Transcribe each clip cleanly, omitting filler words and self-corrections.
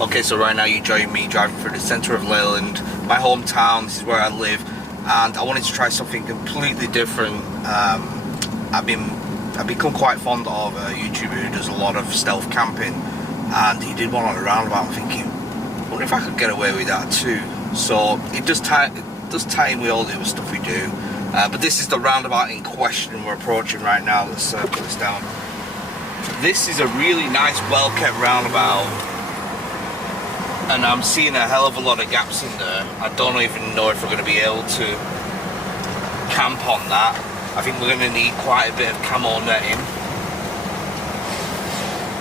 Okay, so right now you join me driving through the centre of Leyland, my hometown. This is where I live, and I wanted to try something completely different. I've become quite fond of a YouTuber who does a lot of stealth camping, and he did one on a roundabout. I'm thinking, I wonder if I could get away with that too. So it does tie in with all the other stuff we do. But this is the roundabout in question we're approaching right now. Let's put this down. This is a really nice, well-kept roundabout, and I'm seeing a hell of a lot of gaps in there. I don't even know if we're going to be able to camp on that. I think we're going to need quite a bit of camo netting.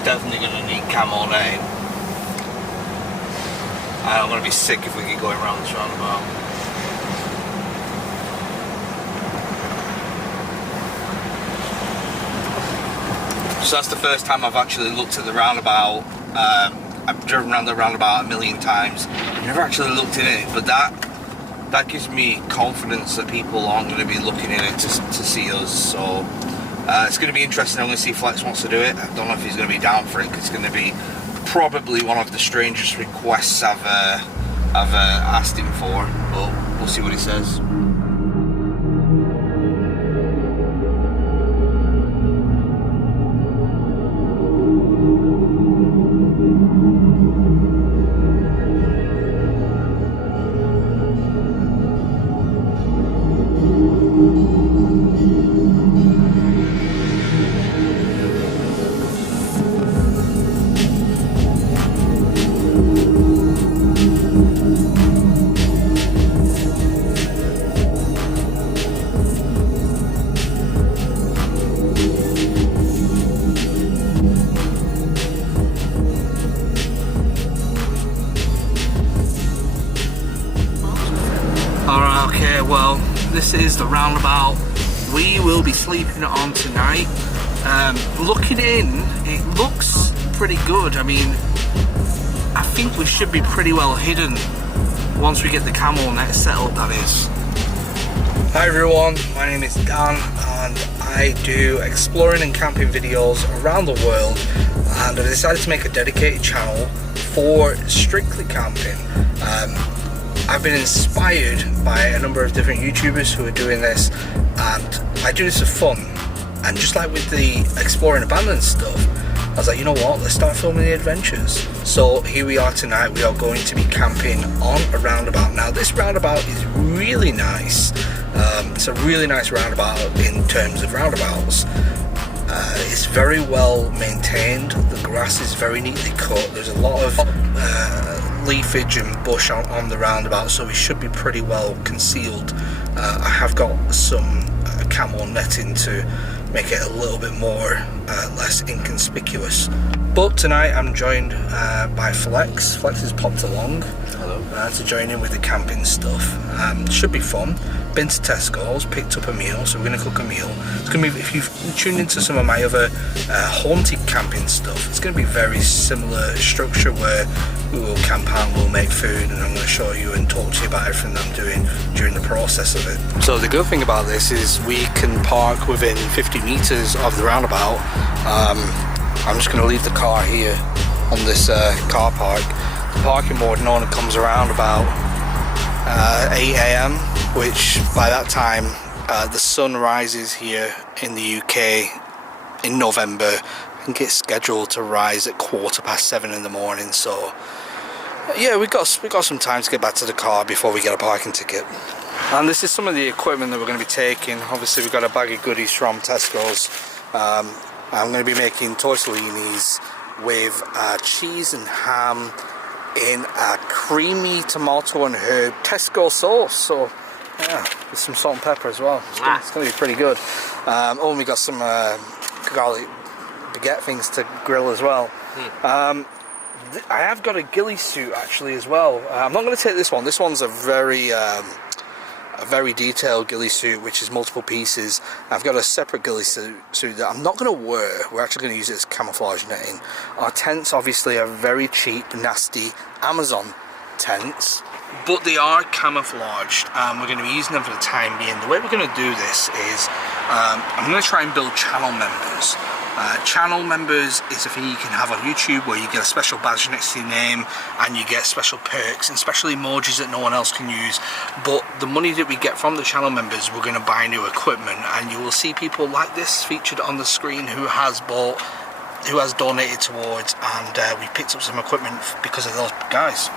Definitely going to need camo netting. And I'm going to be sick if we keep going around this roundabout. So that's the first time I've actually looked at the roundabout. I've driven around the roundabout a million times. I've never actually looked in it, but that gives me confidence that people aren't going to be looking in it to see us. So it's going to be interesting. I'm going to see if Flex wants to do it. I don't know if he's going to be down for it, because it's going to be probably one of the strangest requests I've asked him for, but we'll see what he says. Alright, okay, well, this is the roundabout we will be sleeping on tonight. Looking in, it looks pretty good. I mean, I think we should be pretty well hidden once we get the camo net settled, that is. Hi everyone, my name is Dan, and I do exploring and camping videos around the world, and I decided to make a dedicated channel for strictly camping. I've been inspired by a number of different YouTubers who are doing this, and I do this for fun. And just like with the exploring abandoned stuff, I was like, you know what, let's start filming the adventures. So here we are tonight. We are going to be camping on a roundabout. Now this roundabout is really nice. It's a really nice roundabout in terms of roundabouts. It's very well maintained. The grass is very neatly cut. There's a lot of leafage and bush on the roundabout, so we should be pretty well concealed. I have got some camo netting to make it a little bit more less inconspicuous. But tonight I'm joined by Flex. Flex has popped along. Hello. To join in with the camping stuff. Should be fun. Been to Tesco's, picked up a meal, so we're going to cook a meal. It's going to be, if you've tuned into some of my other haunted camping stuff, it's going to be very similar structure where we will camp out, we'll make food, and I'm going to show you and talk to you about everything I'm doing during the process of it. So the good thing about this is we can park within 50 meters of the roundabout. I'm just going to leave the car here on this car park. The parking board normally comes around about 8 AM, which by that time the sun rises here in the UK in November. I think it's scheduled to rise at 7:15 in the morning, so yeah, we got some time to get back to the car before we get a parking ticket. And this is some of the equipment that we're going to be taking. Obviously we've got a bag of goodies from Tesco's. I'm going to be making tortellinis with cheese and ham in a creamy tomato and herb Tesco sauce. So yeah, with some salt and pepper as well. It's going to be pretty good. And we got some garlic baguette things to grill as well. I have got a ghillie suit actually as well. I'm not going to take this one. This one's a very detailed ghillie suit, which is multiple pieces. I've got a separate ghillie suit that I'm not going to wear. We're actually going to use it as camouflage netting. Our tents obviously are very cheap, nasty Amazon tents, but they are camouflaged. We're going to be using them for the time being. The way we're going to do this is I'm going to try and build channel members Channel members is a thing you can have on YouTube where you get a special badge next to your name and you get special perks and special emojis that no one else can use. But the money that we get from the channel members, we're going to buy new equipment, and you will see people like this featured on the screen who has donated towards, and we picked up some equipment because of those guys.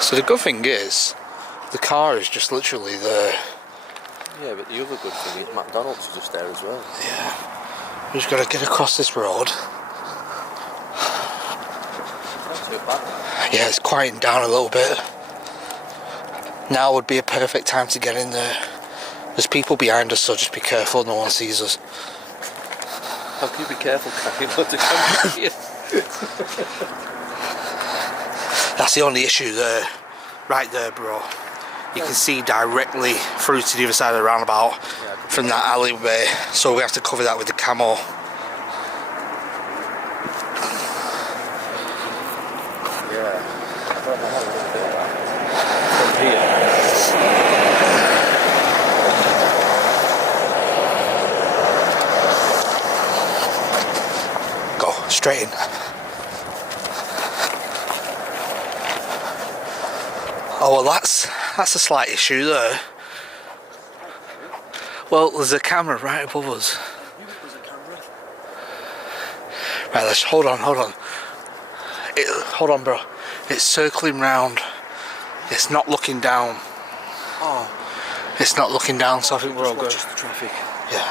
So the good thing is, the car is just literally there. Yeah, but the other good thing is McDonald's is just there as well. Yeah. We've just got to get across this road. Not too bad. Yeah, it's quieting down a little bit. Now would be a perfect time to get in there. There's people behind us, so just be careful, no one sees us. How can you be careful carrying on to come here? That's the only issue there. Right there, bro. You can see directly through to the other side of the roundabout from that alleyway, so we have to cover that with the camo. Yeah. I don't know how we're going to do that. From here. Go straight in. Oh well, that's a slight issue there. Well, there's a camera right above us. There's a camera. Right, let's hold on. Hold on, bro. It's circling round. It's not looking down. Oh. It's not looking down, so I think we're all good. Just the traffic. Yeah.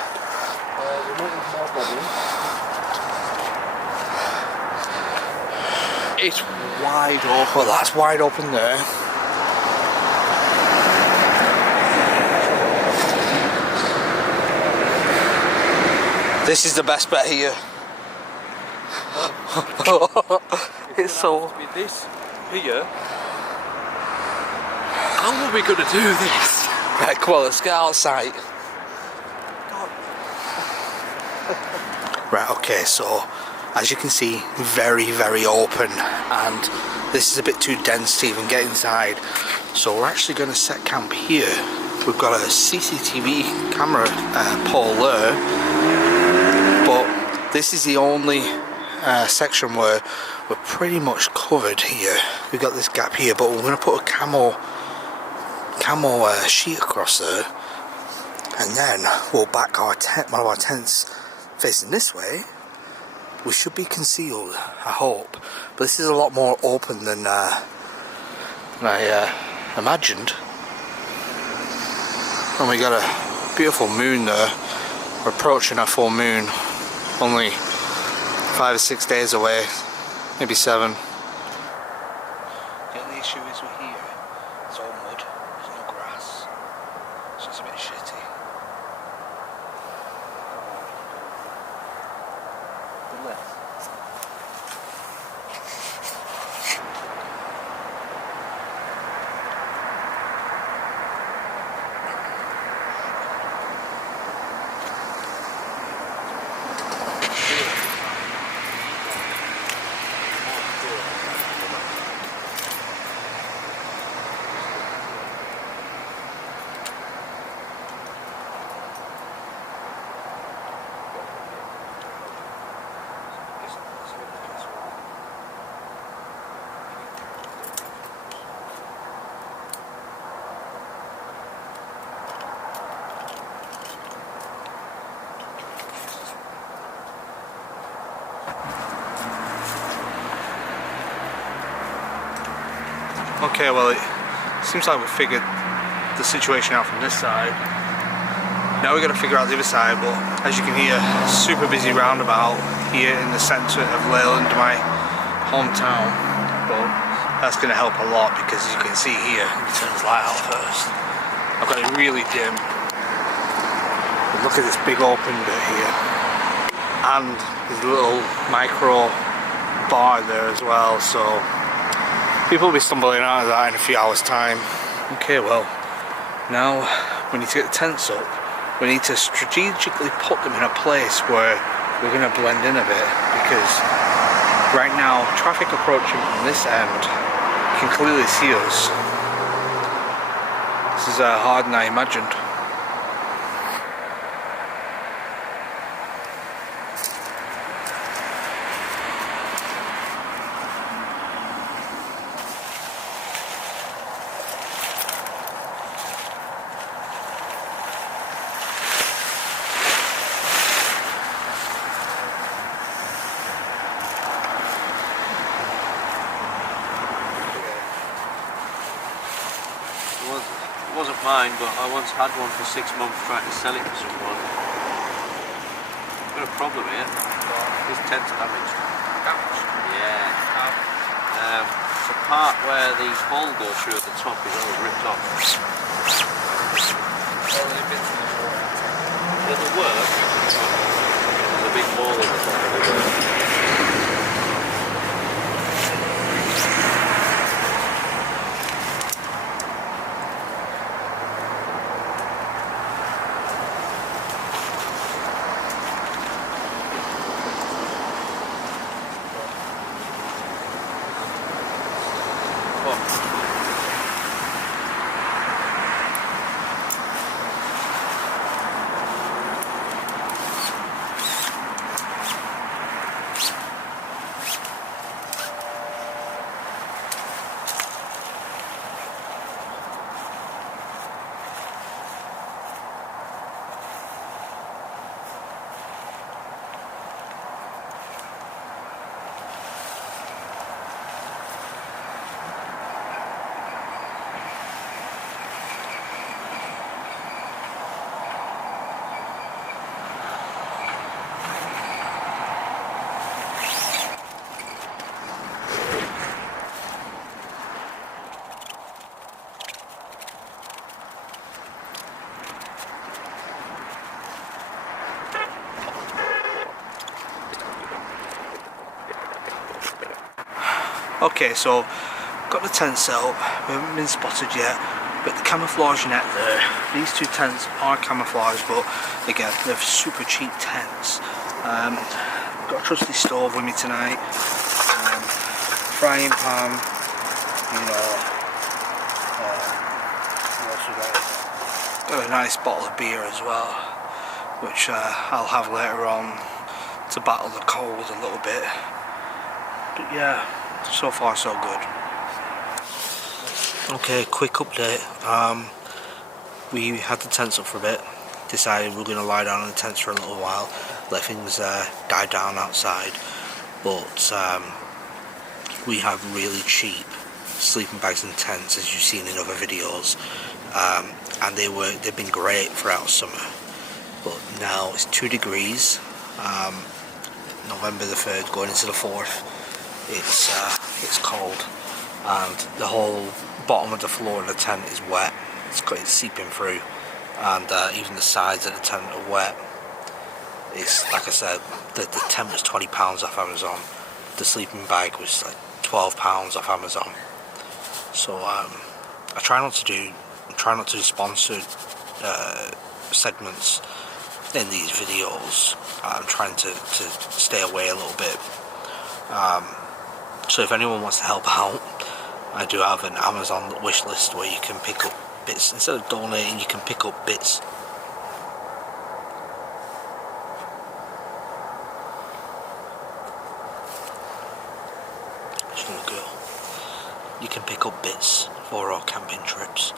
We might have more problem. It's wide open. Well, that's wide open there. This is the best bet here. It's so... With this here. How are we going to do this? Right, come on, let's get outside. Right, okay, so as you can see, very, very open, and this is a bit too dense to even get inside. So we're actually going to set camp here. We've got a CCTV camera pole there. But this is the only section where we're pretty much covered here. We've got this gap here, but we're going to put a camo sheet across there, and then we'll back our one of our tents facing this way. We should be concealed, I hope. But this is a lot more open than I imagined. And we got a beautiful moon there. We're approaching our full moon. Only 5 or 6 days away, maybe 7. The only issue is we're here. It's all mud. There's no grass. It's just a bit shitty. Okay, well, it seems like we've figured the situation out from this side. Now we've got to figure out the other side, but as you can hear, super busy roundabout here in the centre of Leyland, my hometown. But that's going to help a lot because as you can see here, let me turn this light out first. I've got it really dim. The look at this big open bit here, and there's a little micro bar there as well, so people will be stumbling out of that in a few hours time. Okay, well, now we need to get the tents up. We need to strategically put them in a place where we're going to blend in a bit, because right now traffic approaching from this end can clearly see us. This is harder than I imagined. It wasn't mine, but I once had one for 6 months trying to sell it to someone. Got a problem here. This tent's damaged. Damaged? Yeah. The part where the hole goes through at the top is all ripped off. It'll work. There's a big hole in the top of the work. Okay, so got the tent set up. We haven't been spotted yet, but the camouflage net there. These two tents are camouflaged, but again, they're super cheap tents. Got a trusty stove with me tonight. Frying pan. You know. What else we got? Got a nice bottle of beer as well, which I'll have later on to battle the cold a little bit. But yeah. So far so good. Okay, quick update. We had the tents up for a bit, decided we're going to lie down in the tents for a little while, let things die down outside, but we have really cheap sleeping bags and tents, as you've seen in other videos, and they've been great throughout summer, but now it's 2 degrees, November the 3rd going into the 4th. It's cold, and the whole bottom of the floor of the tent is wet. It's seeping through, and even the sides of the tent are wet. It's like I said, the tent was £20 off Amazon. The sleeping bag was like £12 off Amazon. So I try not to do sponsored segments in these videos. I'm trying to stay away a little bit. So if anyone wants to help out, I do have an Amazon wish list where you can pick up bits. Instead of donating, you can pick up bits. Just gonna go. You can pick up bits for our camping trips.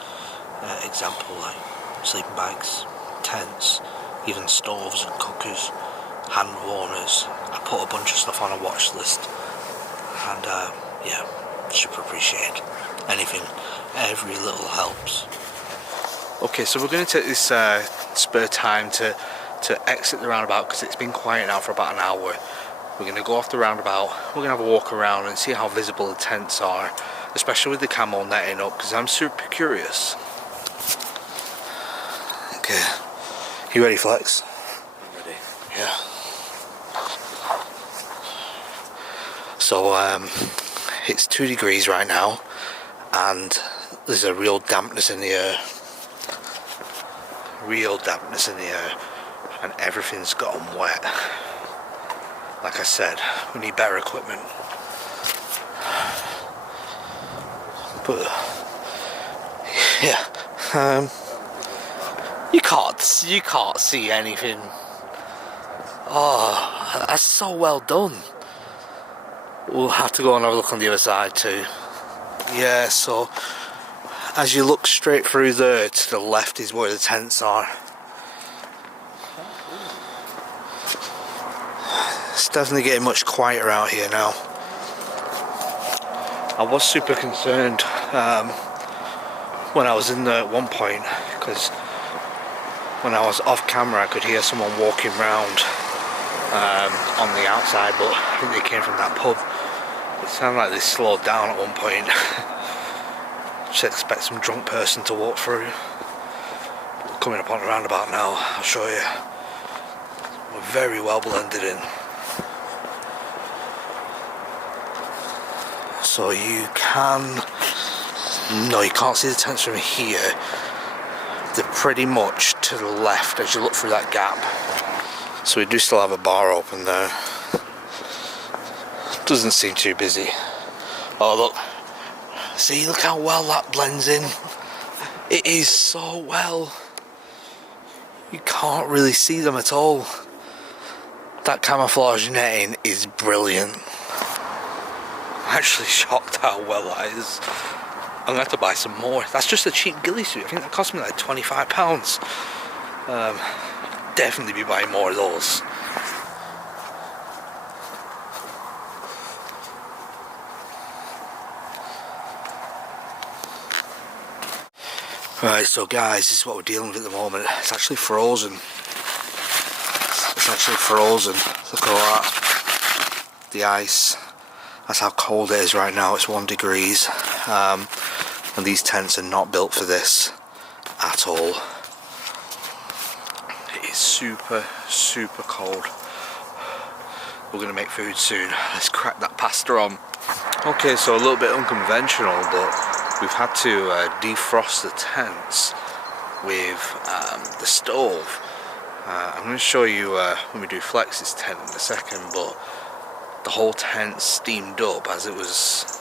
Example like sleeping bags, tents, even stoves and cookers, hand warmers. I put a bunch of stuff on a watch list. And yeah, super appreciate anything, every little helps. Okay, so we're going to take this spare time to exit the roundabout, because it's been quiet now for about an hour. We're going to go off the roundabout, we're going to have a walk around and see how visible the tents are, especially with the camo netting up, because I'm super curious. Okay, You ready, Flex? I'm ready. Yeah. So, it's 2 degrees right now, and there's a real dampness in the air. And everything's gotten wet. Like I said, we need better equipment. But yeah, you can't see anything. Oh, that's so well done. We'll have to go and have a look on the other side too. Yeah, so as you look straight through there, to the left is where the tents are. It's definitely getting much quieter out here now. I was super concerned when I was in there at one point, because when I was off camera I could hear someone walking around on the outside, but I think they came from that pub. It sounded like they slowed down at one point. Just expect some drunk person to walk through. We're coming up on the roundabout now, I'll show you. We're very well blended in. So you can't see the tents from here. They're pretty much to the left as you look through that gap. So we do still have a bar open there. Doesn't seem too busy. Oh look, see, look how well that blends in. It is so well. You can't really see them at all. That camouflage netting is brilliant. I'm actually shocked how well that is. I'm gonna have to buy some more. That's just a cheap ghillie suit. I think that cost me like £25. Definitely be buying more of those. Right, so guys, this is what we're dealing with at the moment. It's actually frozen. It's actually frozen. Look at that. The ice. That's how cold it is right now. It's 1 degrees. And these tents are not built for this at all. It is super, super cold. We're going to make food soon. Let's crack that pasta on. Okay, so a little bit unconventional, but we've had to defrost the tents with the stove. I'm going to show you when we do Flex's tent in a second, but the whole tent steamed up as it was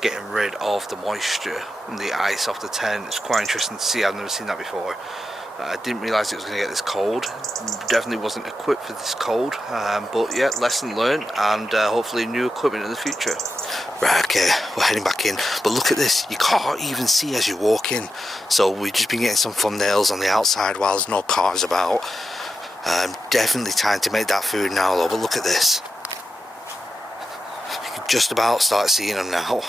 getting rid of the moisture and the ice off the tent. It's quite interesting to see. I've never seen that before. I didn't realise it was going to get this cold. Definitely wasn't equipped for this cold, but yeah, lesson learned, and hopefully new equipment in the future. Right, okay, we're heading back in, but look at this, you can't even see as you walk in. So we've just been getting some thumbnails on the outside while there's no cars about. Definitely time to make that food now though, but look at this. You can just about start seeing them now.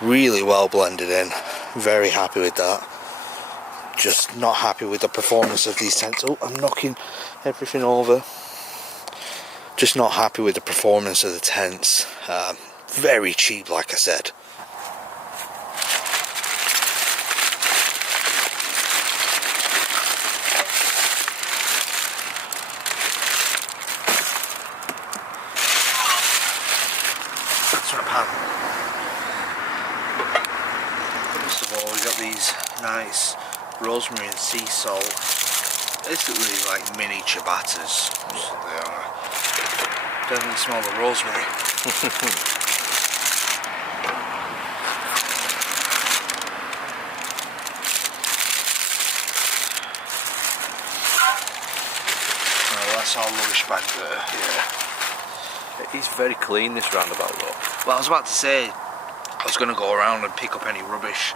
Really well blended in, very happy with that. Just not happy with the performance of these tents. Oh, I'm knocking everything over. Just not happy with the performance of the tents. Very cheap, like I said. First of all, we got these nice rosemary and sea salt, basically like mini ciabattas. So they are. Definitely smell the rosemary. Oh, that's all rubbish back there. Yeah. It is very clean, this roundabout though. Well, I was about to say I was going to go around and pick up any rubbish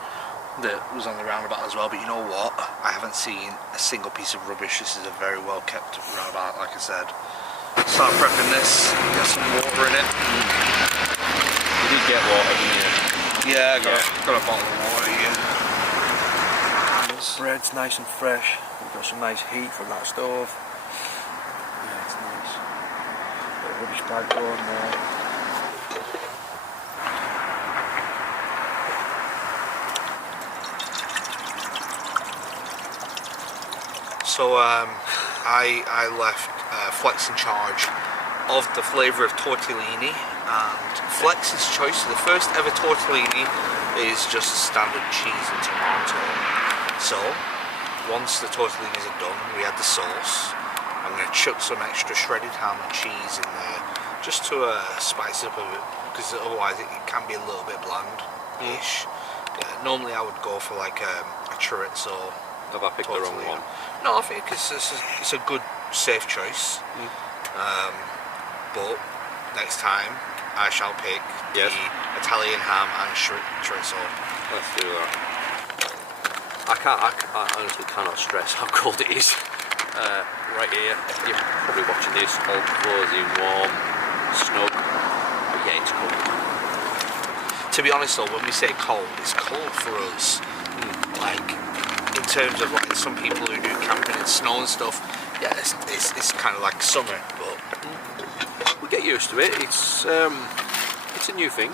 that was on the roundabout as well, but you know what? I haven't seen a single piece of rubbish. This is a very well kept roundabout, like I said. Start prepping this, get some water in it. You did get water, didn't you? Yeah, I got a bottle of water here. This bread's nice and fresh. We've got some nice heat from that stove. Yeah, it's nice. Got a rubbish bag going there. So I left Flex in charge of the flavour of tortellini, and Flex's choice of the first ever tortellini is just standard cheese and tomato. So once the tortellinis are done, we add the sauce. I'm going to chuck some extra shredded ham and cheese in there just to spice it up a bit, because otherwise it can be a little bit bland-ish. Yeah, normally I would go for like a chorizo. Have I picked the wrong one? No, I think it's a good, safe choice. But next time I shall pick the Italian ham and chorizo. Let's do that. I honestly cannot stress how cold it is. Right here, you're probably watching this all cozy, warm, snug. But yeah, it's cold. To be honest though, when we say cold, it's cold for us. Like, in terms of like some people who do camping in snow and stuff, yeah, it's kind of like summer, but we get used to it. It's a new thing.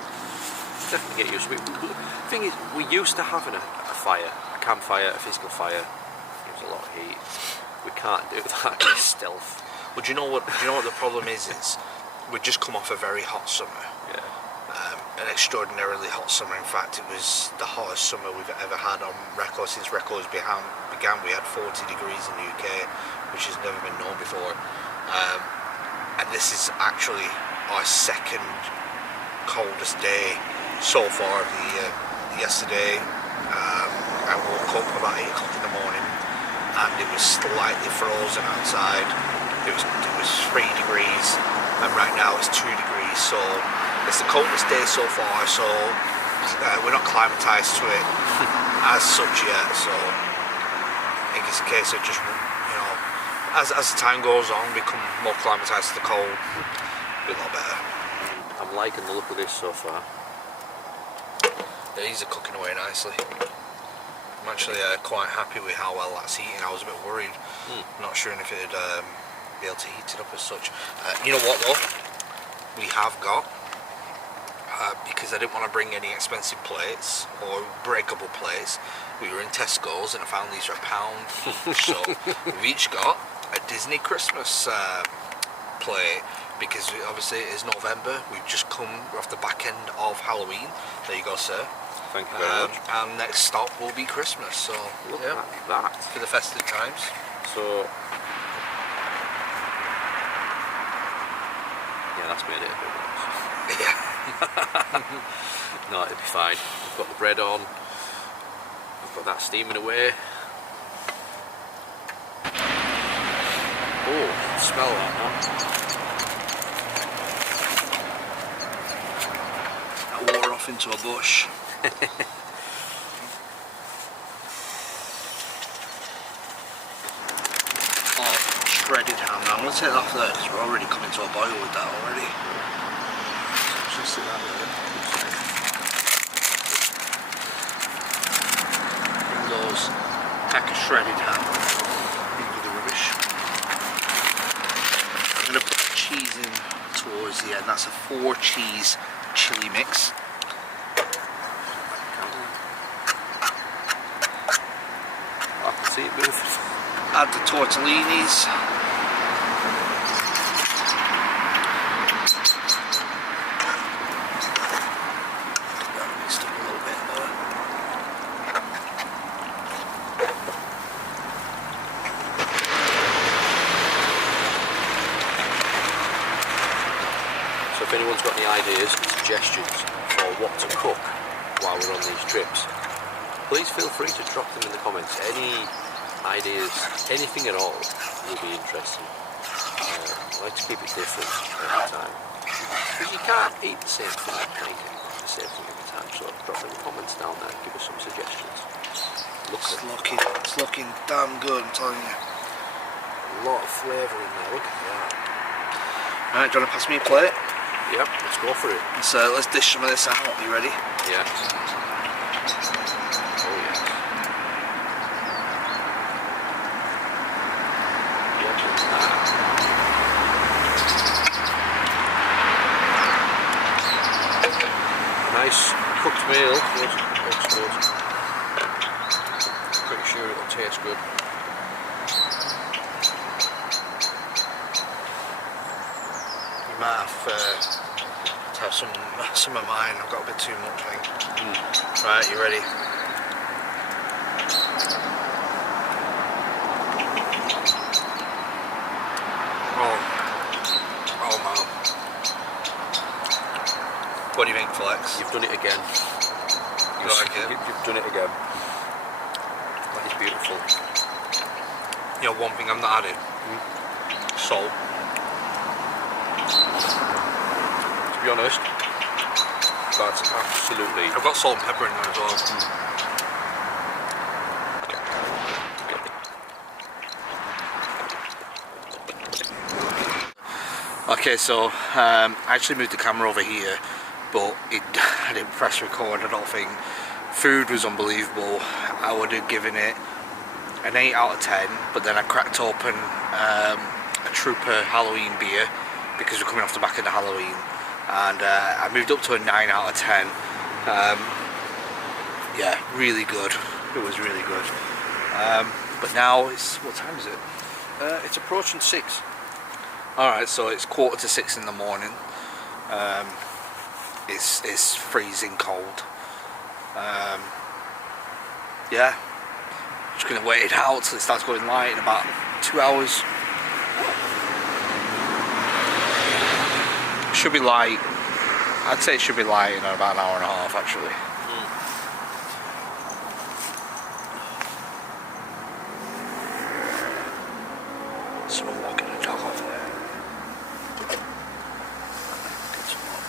Definitely get used to it. The thing is, we're used to having a fire, a campfire, a physical fire. Gives a lot of heat. We can't do that in stealth. Well, do you know what the problem is? We've just come off a very hot summer. Yeah. An extraordinarily hot summer. In fact, it was the hottest summer we've ever had on record since records began. We had 40 degrees in the UK, which has never been known before. And this is actually our second coldest day so far of the year. Yesterday, I woke up about 8 o'clock in the morning, and it was slightly frozen outside. It was 3 degrees, and right now it's 2 degrees. So it's the coldest day so far. So we're not climatised to it as such yet. So I think it's a case of just, you know, as time goes on, become more climatised to the cold. Be a lot better. I'm liking the look of this so far. These are cooking away nicely. I'm actually quite happy with how well that's heating. I was a bit worried, not sure if it'd be able to heat it up as such. You know what though? We have got, because I didn't want to bring any expensive plates or breakable plates, we were in Tesco's and I found these are £1 each. So we've each got a Disney Christmas plate, because obviously it is November. We've just come off the back end of Halloween. There you go, sir. Thank you very much. And next stop will be Christmas, so Look at that. for the festive times. So yeah, that's made it a bit worse. Yeah. No, it'll be fine. We've got the bread on. We've got that steaming away. Oh, smell that now. That wore off into a bush. Shredded ham. Now I'm going to take that off there because we're already coming to a boil with that already. Just sit that there. Bring those pack of shredded ham into the rubbish. I'm going to put the cheese in towards the end. That's a 4 cheese chili mix. I can see it moving. Add the tortellinis. That mixed up a little bit there. So if anyone's got any ideas, suggestions for what to cook while we're on these trips, please feel free to drop them in the comments. Any ideas, anything at all will be interesting. I like to keep it different every time, because you can't eat the same thing, the same thing every time. So drop in the comments down there and give us some suggestions. It's looking damn good, I'm telling you. A lot of flavour in there, look at that. Right, do you want to pass me a plate? Yep, let's go for it. So let's dish some of this out. You ready? Yeah. Oh yes. Nice cooked meal. Looks good. Pretty sure it'll taste good. to have some of mine. I've got a bit too much, I think. Right, you ready? Oh man. What do you think, Flex? You've done it again. You like it? You've done it again. That is beautiful. You know, one thing I'm not adding, salt. To be honest, that's absolutely... I've got salt and pepper in there as well. Okay, so I actually moved the camera over here, but I didn't press record, I don't think. Food was unbelievable. I would have given it an 8 out of 10, but then I cracked open a Trooper Halloween beer because we're coming off the back of the Halloween, and I moved up to a 9 out of 10. Yeah, really good. It was really good. But now it's, what time is it? It's approaching 6. Alright, so it's 5:45 in the morning. It's freezing cold. Yeah, just gonna wait it out till it starts going light in about 2 hours. Should be light. I'd say it should be light in about an hour and a half actually. Someone walking a dog over there. Get some more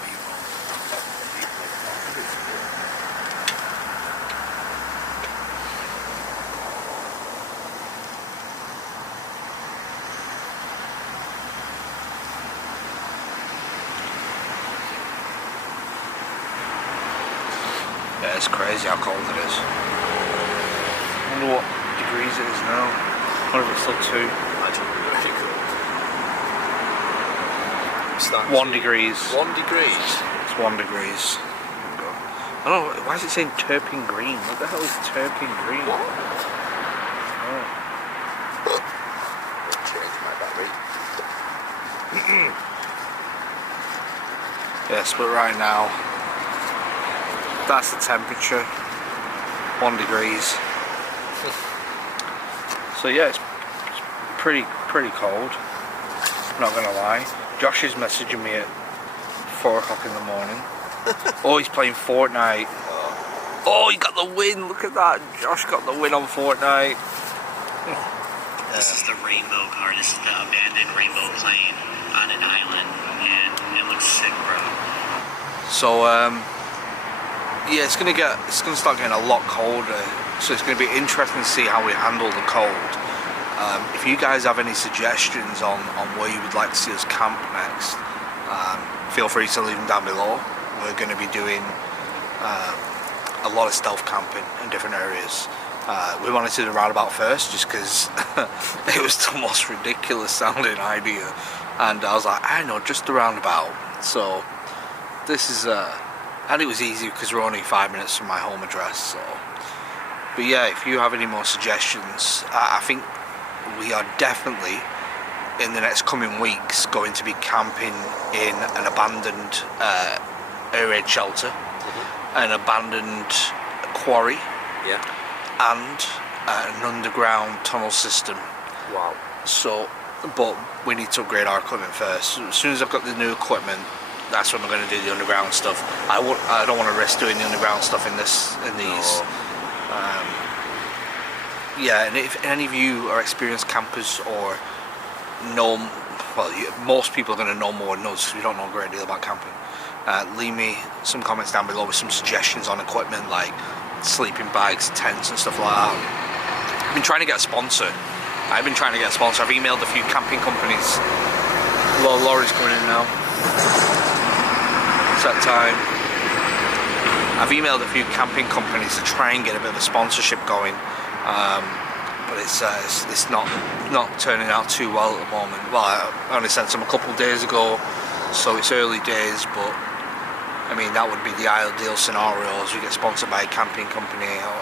Yeah, it's crazy how cold it is. I wonder what degrees it is now. I wonder if it's still 2. Very cool. 1 degrees. 1 degrees? It's 1 degrees. I don't know, why is it saying terpene green? What the hell is terpene green? What? Oh. I'll change my battery. Yes, but right now, that's the temperature, 1 degrees. So yeah, it's pretty cold, not gonna lie. Josh is messaging me at 4 o'clock in the morning. Oh, he's playing Fortnite. Oh, he got the win, look at that. Josh got the win on Fortnite. This is the rainbow car. This is the abandoned rainbow plane on an island, and it looks sick, bro. So yeah, it's gonna start getting a lot colder. So it's gonna be interesting to see how we handle the cold. If you guys have any suggestions on where you would like to see us camp next, feel free to leave them down below. We're going to be doing a lot of stealth camping in different areas. We wanted to do the Roundabout first just because it was the most ridiculous sounding idea, and I was like, I know, just the Roundabout. So this is and it was easy because we're only 5 minutes from my home address. So, but yeah, if you have any more suggestions, I think we are definitely in the next coming weeks going to be camping in an abandoned air raid shelter, an abandoned quarry, Yeah. and an underground tunnel system. Wow. So, but we need to upgrade our equipment first. As soon as I've got the new equipment, that's when we're going to do the underground stuff. I don't want to risk doing the underground stuff in these. No. Yeah, and if any of you are experienced campers or know, well, most people are going to know more than us because we don't know a great deal about camping. Leave me some comments down below with some suggestions on equipment like sleeping bags, tents and stuff like that. I've been trying to get a sponsor. I've emailed a few camping companies. Well, Laurie's coming in now. It's that time. I've emailed a few camping companies to try and get a bit of a sponsorship going. But it's not turning out too well at the moment. Well, I only sent some a couple of days ago, so it's early days, but I mean that would be the ideal scenario, as we get sponsored by a camping company or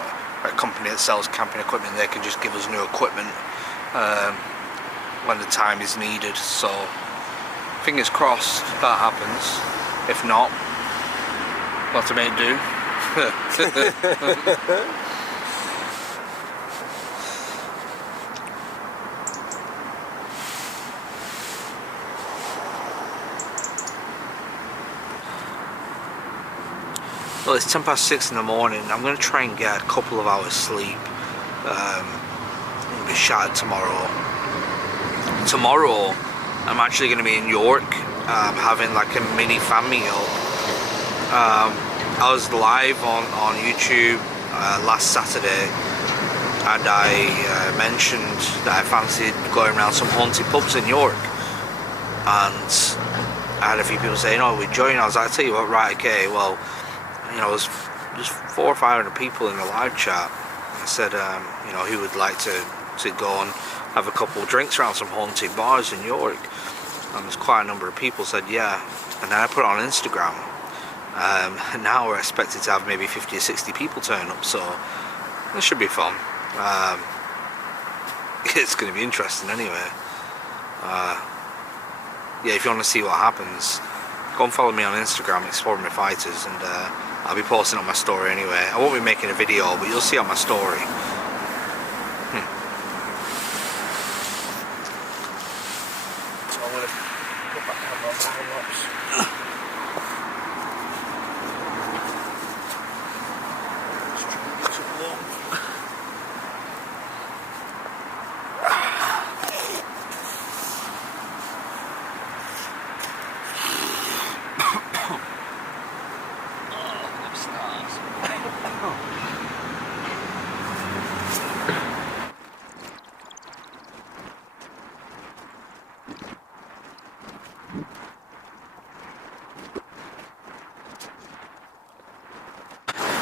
a company that sells camping equipment. They can just give us new equipment when the time is needed. So Fingers crossed that happens. If not, we'll have to make do. Well, it's 6:10 in the morning. I'm going to try and get a couple of hours sleep. I'll be shattered tomorrow. Tomorrow, I'm actually going to be in York, having like a mini fan meal. I was live on YouTube last Saturday, and I mentioned that I fancied going around some haunted pubs in York, and I had a few people saying, "Oh, we join." I was like, "I tell you what, right, okay, well." You know, there's just 400 or 500 people in the live chat. I said, you know, who would like to go and have a couple of drinks around some haunted bars in York? And there's quite a number of people said, yeah. And then I put it on Instagram. And now we're expected to have maybe 50 or 60 people turn up, so it should be fun. It's going to be interesting anyway. Yeah, if you want to see what happens, go and follow me on Instagram, Exploring My Fighters, and I'll be posting on my story anyway. I won't be making a video, but you'll see on my story. So I'm going to put my camera on time lapse.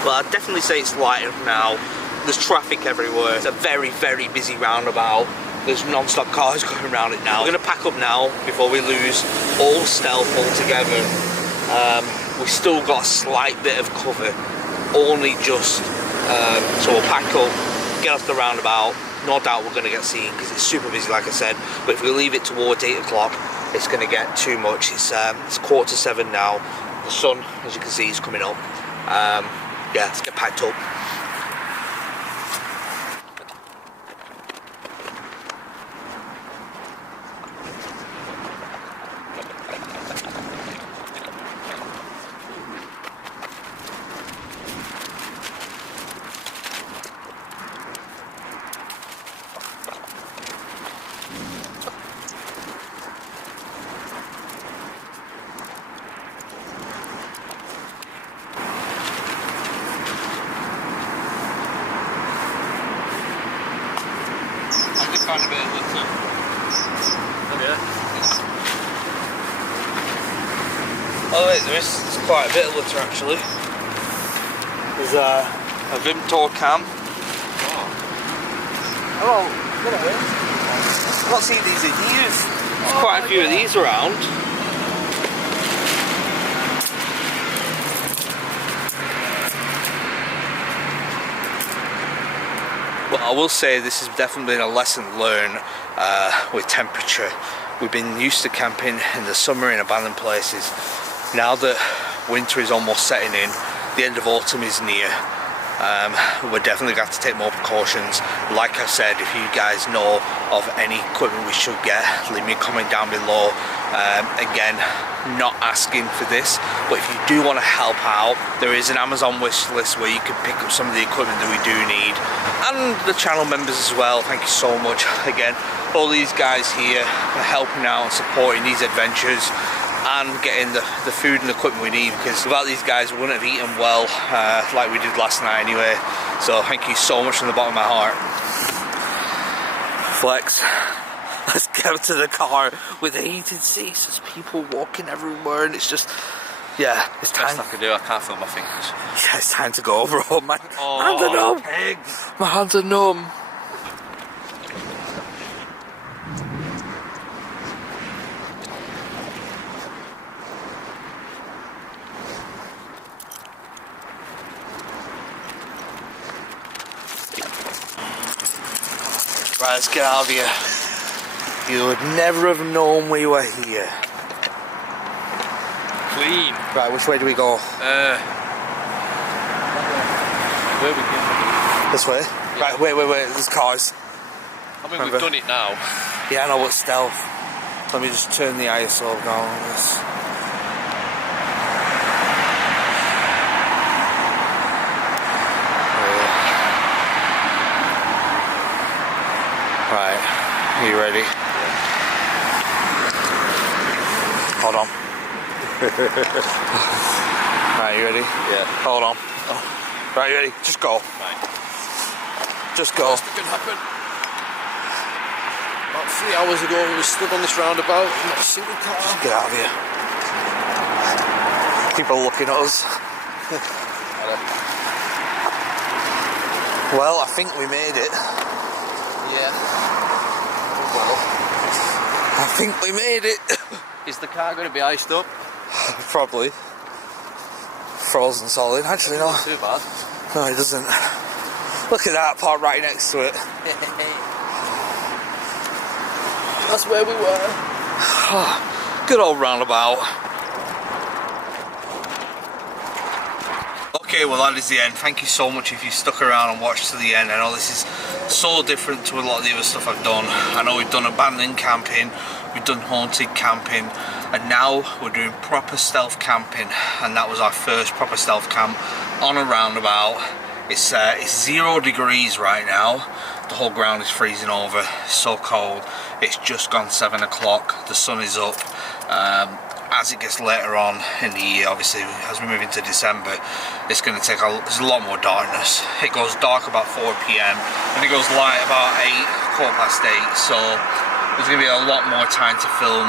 Well, I'd definitely say it's light up now. There's traffic everywhere. It's a very, very busy roundabout. There's non-stop cars going around it now. We're going to pack up now before we lose all stealth altogether. We've still got a slight bit of cover, only just. So we'll pack up, get off the roundabout. No doubt we're going to get seen because it's super busy, like I said. But if we leave it towards 8 o'clock, it's going to get too much. It's 7:15 now. The sun, as you can see, is coming up. Yeah, let's get packed up. Found a bit of litter. Oh yeah. Oh wait, there's quite a bit of litter actually. There's a Vimtor cam. Oh, look at this. I've not seen these in years. There's quite a few of these around. Well, I will say this has definitely been a lesson learned with temperature. We've been used to camping in the summer in abandoned places. Now that winter is almost setting in, the end of autumn is near, we're definitely going to have to take more precautions. Like I said, if you guys know of any equipment we should get, leave me a comment down below. Again, not asking for this, but if you do want to help out, there is an Amazon wish list where you can pick up some of the equipment that we do need, and the channel members as well. Thank you so much again, all these guys here are helping out and supporting these adventures and getting the food and equipment we need, because without these guys we wouldn't have eaten well like we did last night anyway. So thank you so much from the bottom of my heart. Flex. Let's get to the car with the heated seats. There's people walking everywhere, and it's just, yeah, it's time. Best I can do, I can't feel my fingers. Yeah, it's time to go over. Oh, my hands are numb. Pigs. My hands are numb. Right, let's get out of here. You would never have known we were here. clean. Right, which way do we go? Where we came. This way? Yeah. Right, wait, there's cars. I mean, Remember? we've done it now. Yeah, I know, but stealth. Let me just turn the ISO down on this. Right, are you ready? Hold on. Right, you ready? Yeah. Hold on. Right, you ready? Just go. Right. Just go. Worst that can happen. About 3 hours ago, we were stood on this roundabout, not a single car. Get out of here. People looking at us. Well, I think we made it. Yeah. I think we made it. Is the car going to be iced up? Probably. Frozen solid. Actually, no. Not too bad. No, it doesn't. Look at that part right next to it. That's where we were. Good old roundabout. Okay, well that is the end. Thank you so much if you stuck around and watched to the end. I know this is so different to a lot of the other stuff I've done. I know we've done abandoned camping, we've done haunted camping, and now we're doing proper stealth camping. And that was our first proper stealth camp on a roundabout. It's 0 degrees right now. The whole ground is freezing over. It's so cold. It's just gone 7 o'clock. The sun is up. As it gets later on in the year, obviously as we move into December, it's going to take there's a lot more darkness. It goes dark about 4 PM and it goes light about 8:15. So there's going to be a lot more time to film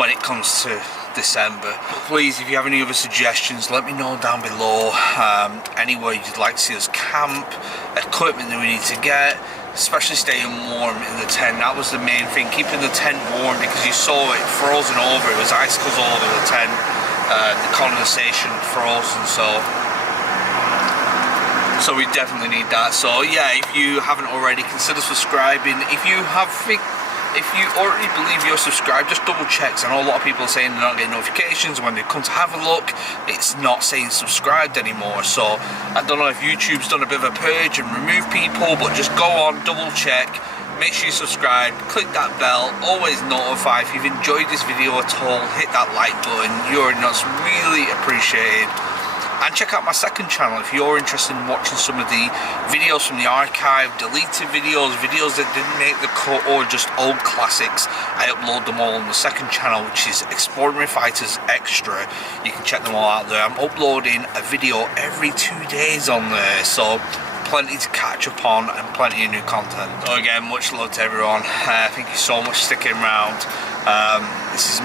when it comes to December. Please, if you have any other suggestions, let me know down below. Anywhere you'd like to see us camp, equipment that we need to get, especially staying warm in the tent. That was the main thing, keeping the tent warm, because you saw it frozen over. It was icicles all over the tent, the condensation frozen, so we definitely need that. So yeah, if you haven't already, consider subscribing. If you already believe you're subscribed, just double check. I know a lot of people are saying they're not getting notifications. When they come to have a look, it's not saying subscribed anymore. So I don't know if YouTube's done a bit of a purge and remove people, but just go on, double check, make sure you subscribe, click that bell, always notify. If you've enjoyed this video at all, hit that like button. You're not really appreciated. And check out my second channel if you're interested in watching some of the videos from the archive, deleted videos, videos that didn't make the cut, or just old classics. I upload them all on the second channel, which is Extraordinary Fighters Extra. You can check them all out there. I'm uploading a video every 2 days on there, so plenty to catch up on and plenty of new content. So again, much love to everyone. Thank you so much for sticking around. It's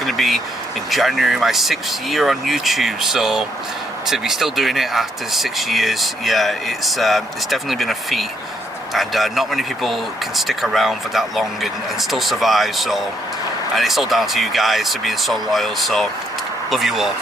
going to be in January my 6th year on YouTube, so to be still doing it after 6 years, yeah, it's definitely been a feat, and not many people can stick around for that long and still survive. So, and it's all down to you guys for being so loyal. So love you all.